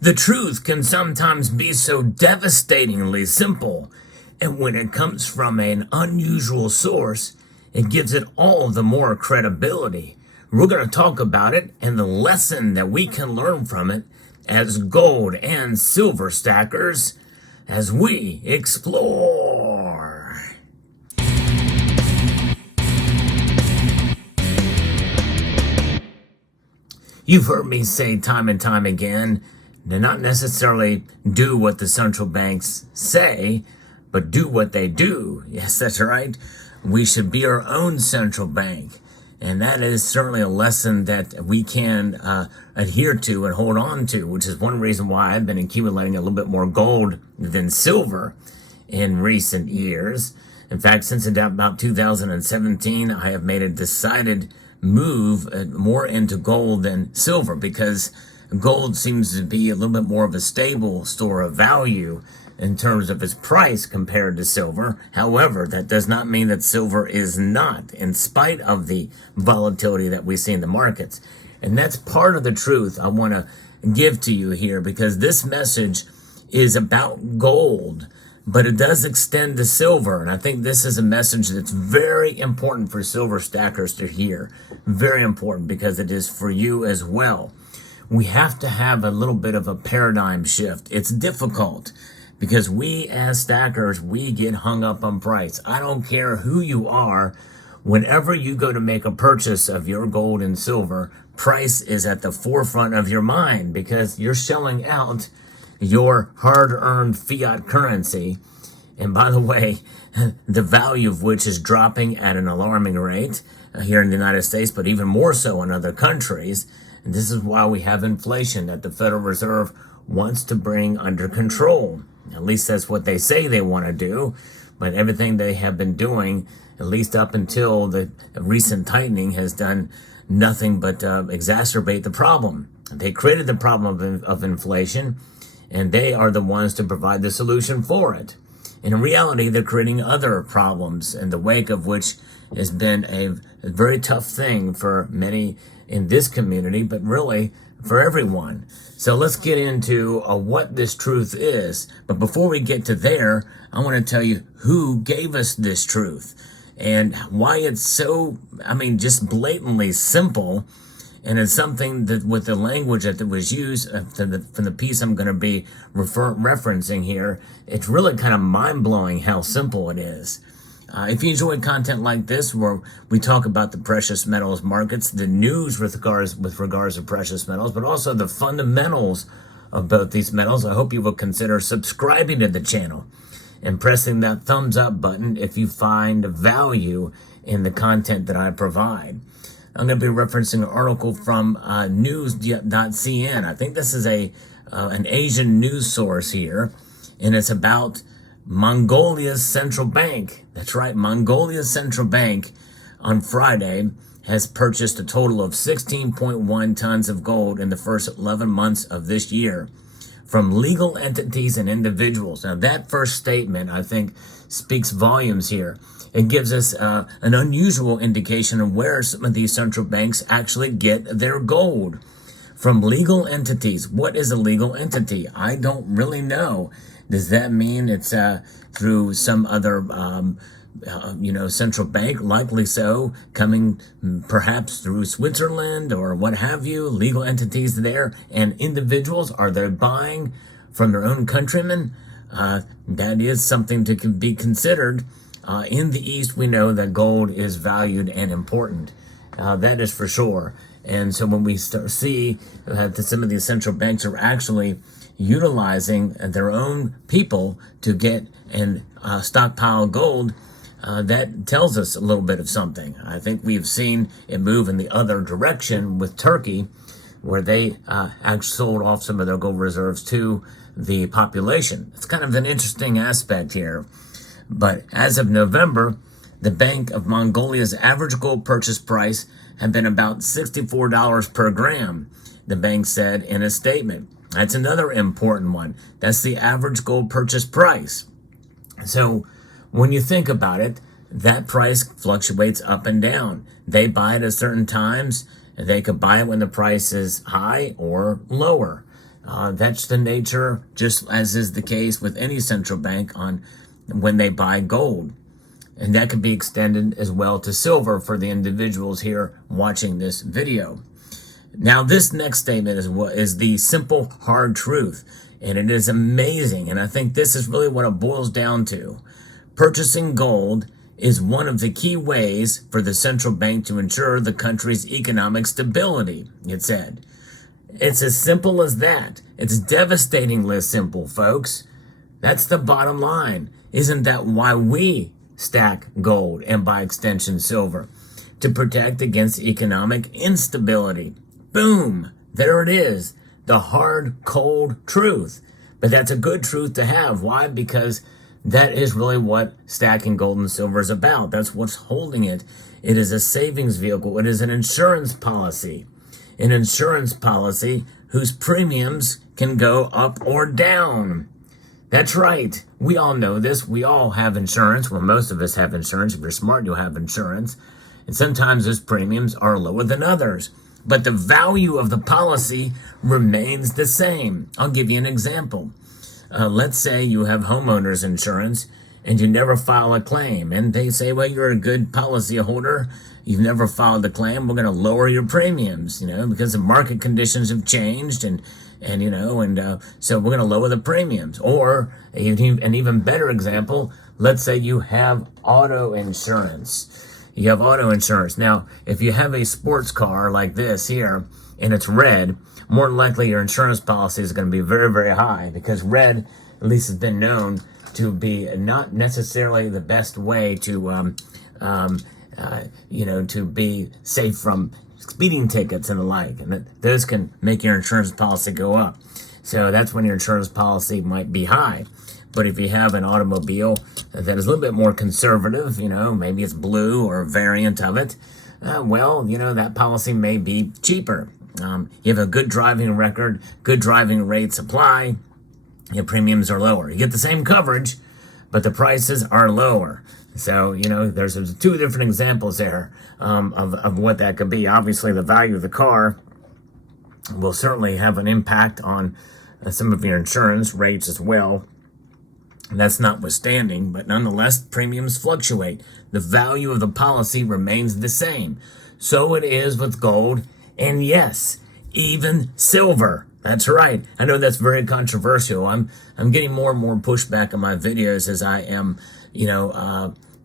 The truth can sometimes be so devastatingly simple, and when it comes from an unusual source, it gives it all the more credibility. We're going to talk about it and the lesson that we can learn from it as gold and silver stackers as we explore. You've heard me say time and time again to not necessarily do what the central banks say, but do what they do. Yes, that's right. We should be our own central bank. And that is certainly a lesson that we can adhere to and hold on to, which is one reason why I've been accumulating a little bit more gold than silver in recent years. In fact, since about 2017, I have made a decided move more into gold than silver because gold seems to be a little bit more of a stable store of value in terms of its price compared to silver. However, that does not mean that silver is not, in spite of the volatility that we see in the markets. And that's part of the truth I want to give to you here, because this message is about gold, but it does extend to silver. And I think this is a message that's very important for silver stackers to hear. Very important, because it is for you as well. We have to have a little bit of a paradigm shift. It's difficult because we as stackers, we get hung up on price. I don't care who you are. Whenever you go to make a purchase of your gold and silver, price is at the forefront of your mind because you're shelling out your hard-earned fiat currency. And by the way, the value of which is dropping at an alarming rate here in the United States, but even more so in other countries. And this is why we have inflation that the Federal Reserve wants to bring under control. At least that's what they say they want to do. But everything they have been doing, at least up until the recent tightening, has done nothing but exacerbate the problem. They created the problem of inflation, and they are the ones to provide the solution for it. And in reality, they're creating other problems, in the wake of which has been a very tough thing for many in this community, but really for everyone. So let's get into what this truth is. But before we get to there, I want to tell you who gave us this truth and why it's so, just blatantly simple. And it's something that with the language that was used from the piece I'm going to be referencing here, it's really kind of mind-blowing how simple it is. If you enjoy content like this, where we talk about the precious metals markets, the news with regards to precious metals, but also the fundamentals of both these metals, I hope you will consider subscribing to the channel and pressing that thumbs up button if you find value in the content that I provide. I'm going to be referencing an article from news.cn. I think this is an Asian news source here, and it's about Mongolia's central bank. That's right, Mongolia's central bank on Friday has purchased a total of 16.1 tons of gold in the first 11 months of this year from legal entities and individuals. Now, that first statement, I think, speaks volumes here. It gives us an unusual indication of where some of these central banks actually get their gold. From legal entities. What is a legal entity? I don't really know. Does that mean it's through some other, central bank? Likely so, coming perhaps through Switzerland or what have you, legal entities there. And individuals, are they buying from their own countrymen? That is something to be considered. In the East, we know that gold is valued and important. That is for sure. And so when we see that some of these central banks are actually utilizing their own people to get and stockpile gold, that tells us a little bit of something. I think we've seen it move in the other direction with Turkey, where they actually sold off some of their gold reserves to the population. It's kind of an interesting aspect here. But as of November, the Bank of Mongolia's average gold purchase price had been about $64 per gram, the bank said in a statement. That's another important one. That's the average gold purchase price. So when you think about it, that price fluctuates up and down. They buy it at certain times, and they could buy it when the price is high or lower. That's the nature, just as is the case with any central bank on when they buy gold. And that can be extended as well to silver for the individuals here watching this video. Now, this next statement is the simple, hard truth, and it is amazing. And I think this is really what it boils down to. Purchasing gold is one of the key ways for the central bank to ensure the country's economic stability, it said. It's as simple as that. It's devastatingly simple, folks. That's the bottom line. Isn't that why we stack gold and by extension silver? To protect against economic instability. Boom! There it is. The hard, cold truth. But that's a good truth to have. Why? Because that is really what stacking gold and silver is about. That's what's holding it. It is a savings vehicle. It is an insurance policy. An insurance policy whose premiums can go up or down. That's right. We all know this. We all have insurance. Well, most of us have insurance. If you're smart, you'll have insurance. And sometimes those premiums are lower than others. But the value of the policy remains the same. I'll give you an example. Let's say you have homeowners insurance and you never file a claim. And they say, well, you're a good policy holder. You've never filed a claim. We're going to lower your premiums, because the market conditions have changed. So we're going to lower the premiums. Or an even better example, let's say you have auto insurance. You have auto insurance. Now, if you have a sports car like this here and it's red, more than likely your insurance policy is going to be very, very high, because red, at least, has been known to be not necessarily the best way to, to be safe from speeding tickets and the like. And those can make your insurance policy go up. So that's when your insurance policy might be high. But if you have an automobile that is a little bit more conservative, maybe it's blue or a variant of it, that policy may be cheaper. You have a good driving record, good driving rates apply, your premiums are lower. You get the same coverage, but the prices are lower. So, there's two different examples there of what that could be. Obviously, the value of the car will certainly have an impact on some of your insurance rates as well. That's notwithstanding, but nonetheless, premiums fluctuate. The value of the policy remains the same. So it is with gold, and yes, even silver. That's right. I know that's very controversial. I'm getting more and more pushback on my videos as I am,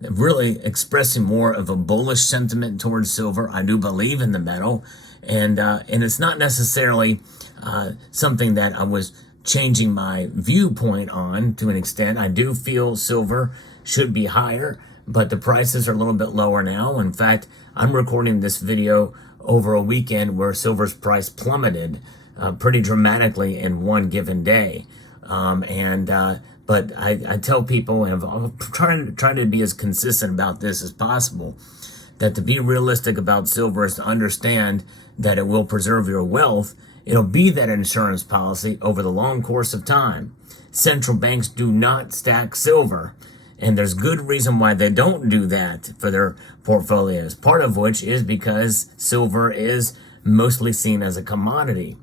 really expressing more of a bullish sentiment towards silver. I do believe in the metal, and it's not necessarily something that I was changing my viewpoint on to an extent. I do feel silver should be higher, but the prices are a little bit lower now. In fact, I'm recording this video over a weekend where silver's price plummeted pretty dramatically in one given day. But I tell people, and I'm trying to be as consistent about this as possible, that to be realistic about silver is to understand that it will preserve your wealth. It'll be that insurance policy over the long course of time. Central banks do not stack silver, and there's good reason why they don't do that for their portfolios, part of which is because silver is mostly seen as a commodity,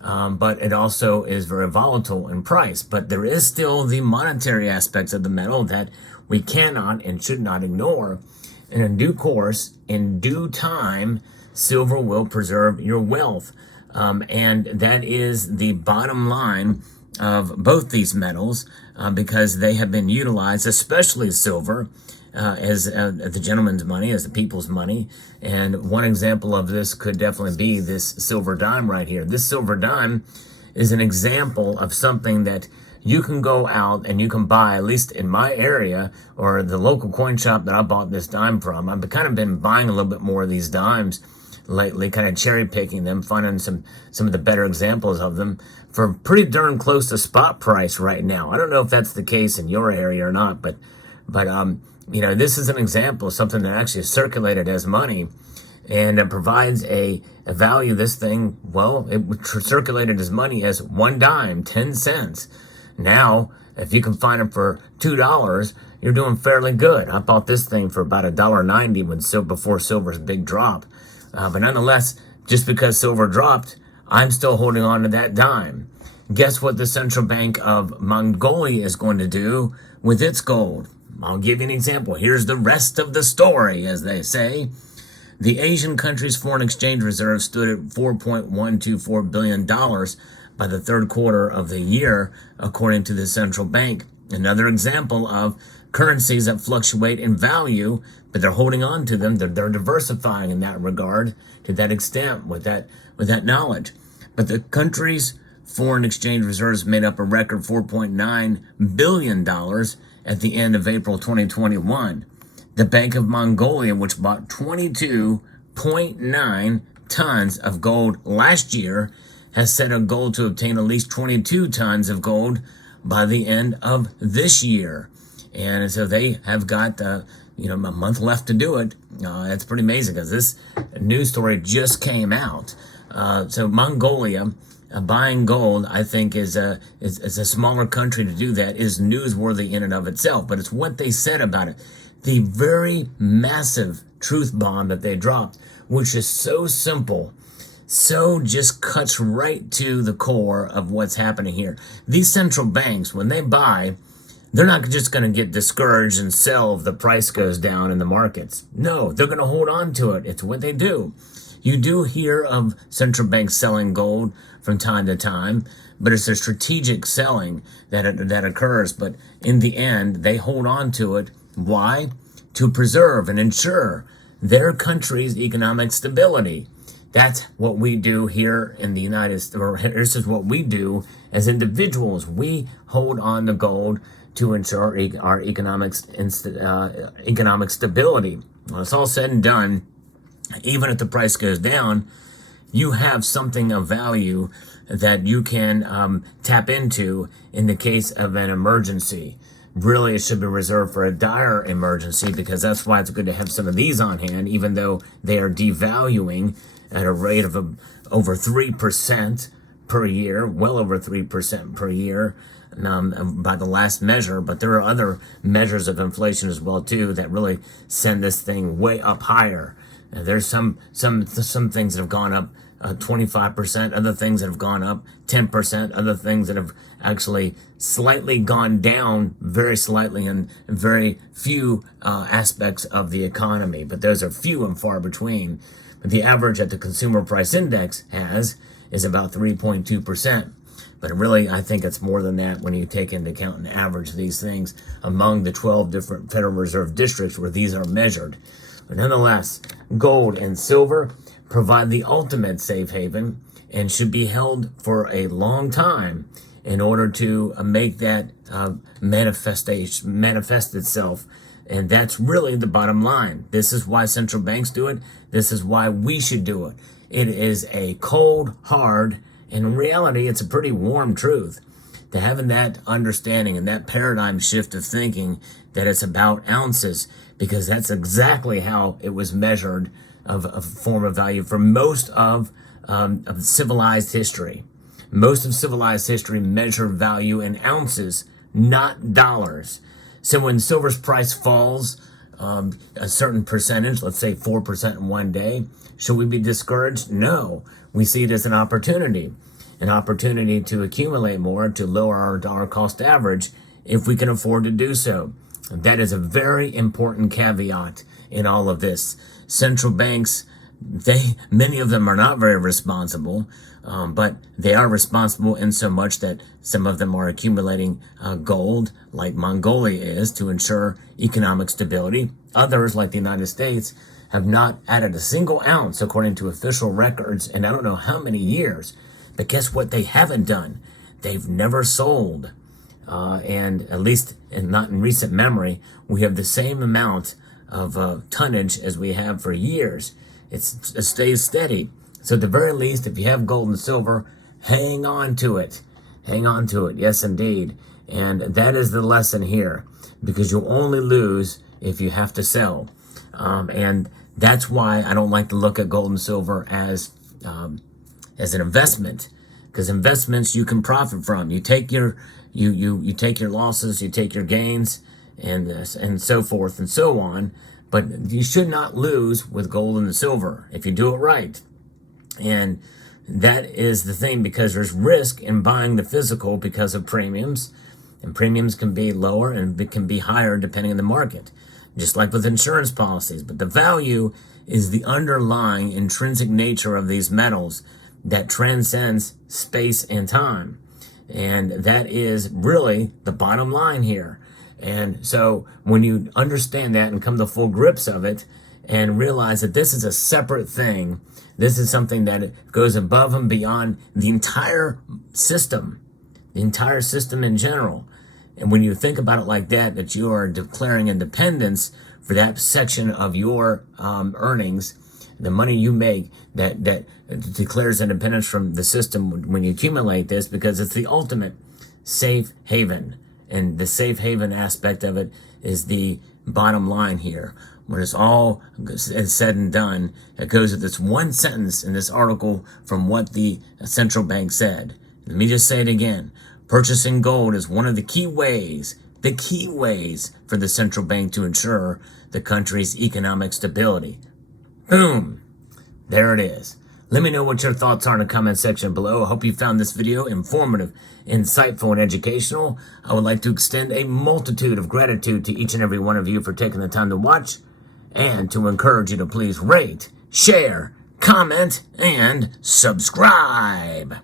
but it also is very volatile in price. But there is still the monetary aspects of the metal that we cannot and should not ignore. And in due course, in due time, silver will preserve your wealth. And that is the bottom line of both these metals, because they have been utilized, especially silver, as the gentleman's money, as the people's money. And one example of this could definitely be this silver dime right here. This silver dime is an example of something that you can go out and you can buy, at least in my area, or the local coin shop that I bought this dime from. I've kind of been buying a little bit more of these dimes lately, kind of cherry picking them, finding some of the better examples of them for pretty darn close to spot price right now. I don't know if that's the case in your area or not, but this is an example of something that actually is circulated as money, and it provides a value. This thing, it circulated as money as one dime, 10 cents. Now, if you can find it for $2, you're doing fairly good. I bought this thing for about $1.90 before silver's big drop. But nonetheless, just because silver dropped, I'm still holding on to that dime. guess what the Central Bank of Mongolia is going to do with its gold? I'll give you an example. Here's the rest of the story, as they say. The Asian country's foreign exchange reserve stood at $4.124 billion by the third quarter of the year, according to the central bank. Another example of currencies that fluctuate in value, but they're holding on to them. They're diversifying in that regard, to that extent, with that knowledge. But the country's foreign exchange reserves made up a record $4.9 billion at the end of April 2021. The Bank of Mongolia, which bought 22.9 tons of gold last year, has set a goal to obtain at least 22 tons of gold by the end of this year. And so they have got a month left to do it. It's pretty amazing because this news story just came out. So Mongolia buying gold, I think, is a smaller country to do that, is newsworthy in and of itself. But it's what they said about it. The very massive truth bomb that they dropped, which is so simple, so just cuts right to the core of what's happening here. These central banks, when they buy, they're not just going to get discouraged and sell if the price goes down in the markets. No, they're going to hold on to it. It's what they do. You do hear of central banks selling gold from time to time, but it's a strategic selling that occurs. But in the end, they hold on to it. Why? To preserve and ensure their country's economic stability. That's what we do here in the United States, or this is what we do as individuals. We hold on to gold to ensure our economic stability. When it's all said and done, even if the price goes down, you have something of value that you can tap into in the case of an emergency. Really, it should be reserved for a dire emergency, because that's why it's good to have some of these on hand, even though they are devaluing at a rate of over 3% per year, well over 3% per year by the last measure. But there are other measures of inflation as well, too, that really send this thing way up higher. There's some things that have gone up 25%, other things that have gone up 10%, other things that have actually slightly gone down, very slightly, in very few aspects of the economy. But those are few and far between. But the average that the Consumer Price Index is about 3.2%. But really, I think it's more than that when you take into account and average these things among the 12 different Federal Reserve districts where these are measured. But nonetheless, gold and silver provide the ultimate safe haven and should be held for a long time in order to make that manifest itself. And that's really the bottom line. This is why central banks do it. This is why we should do it. It is a cold, hard, and in reality, it's a pretty warm truth. To having that understanding and that paradigm shift of thinking that it's about ounces, because that's exactly how it was measured of a form of value for most of civilized history. Most of civilized history measured value in ounces, not dollars. So when silver's price falls a certain percentage, let's say 4% in one day, should we be discouraged? No. We see it as an opportunity to accumulate more, to lower our dollar cost average if we can afford to do so. That is a very important caveat in all of this. Central banks, many of them are not very responsible, but they are responsible in so much that some of them are accumulating gold, like Mongolia is, to ensure economic stability. Others, like the United States, have not added a single ounce, according to official records, and I don't know how many years. But guess what they haven't done? They've never sold. And at least not in recent memory, we have the same amount of tonnage as we have for years. It stays steady. So at the very least, if you have gold and silver, hang on to it. Hang on to it. Yes, indeed. And that is the lesson here, because you'll only lose if you have to sell. And that's why I don't like to look at gold and silver as an investment, because investments you can profit from. You take your you take your losses, you take your gains, and so forth and so on. But you should not lose with gold and silver if you do it right. And that is the thing, because there's risk in buying the physical because of premiums, and premiums can be lower and it can be higher depending on the market, just like with insurance policies. But the value is the underlying intrinsic nature of these metals that transcends space and time. And that is really the bottom line here. And so when you understand that and come to full grips of it and realize that this is a separate thing, this is something that goes above and beyond the entire system in general. And when you think about it like that, that you are declaring independence for that section of your earnings, the money you make, that declares independence from the system when you accumulate this, because it's the ultimate safe haven. And the safe haven aspect of it is the bottom line here. When it's all said and done, it goes with this one sentence in this article from what the central bank said. Let me just say it again. Purchasing gold is one of the key ways for the central bank to ensure the country's economic stability. Boom. There it is. Let me know what your thoughts are in the comment section below. I hope you found this video informative, insightful, and educational. I would like to extend a multitude of gratitude to each and every one of you for taking the time to watch, and to encourage you to please rate, share, comment, and subscribe.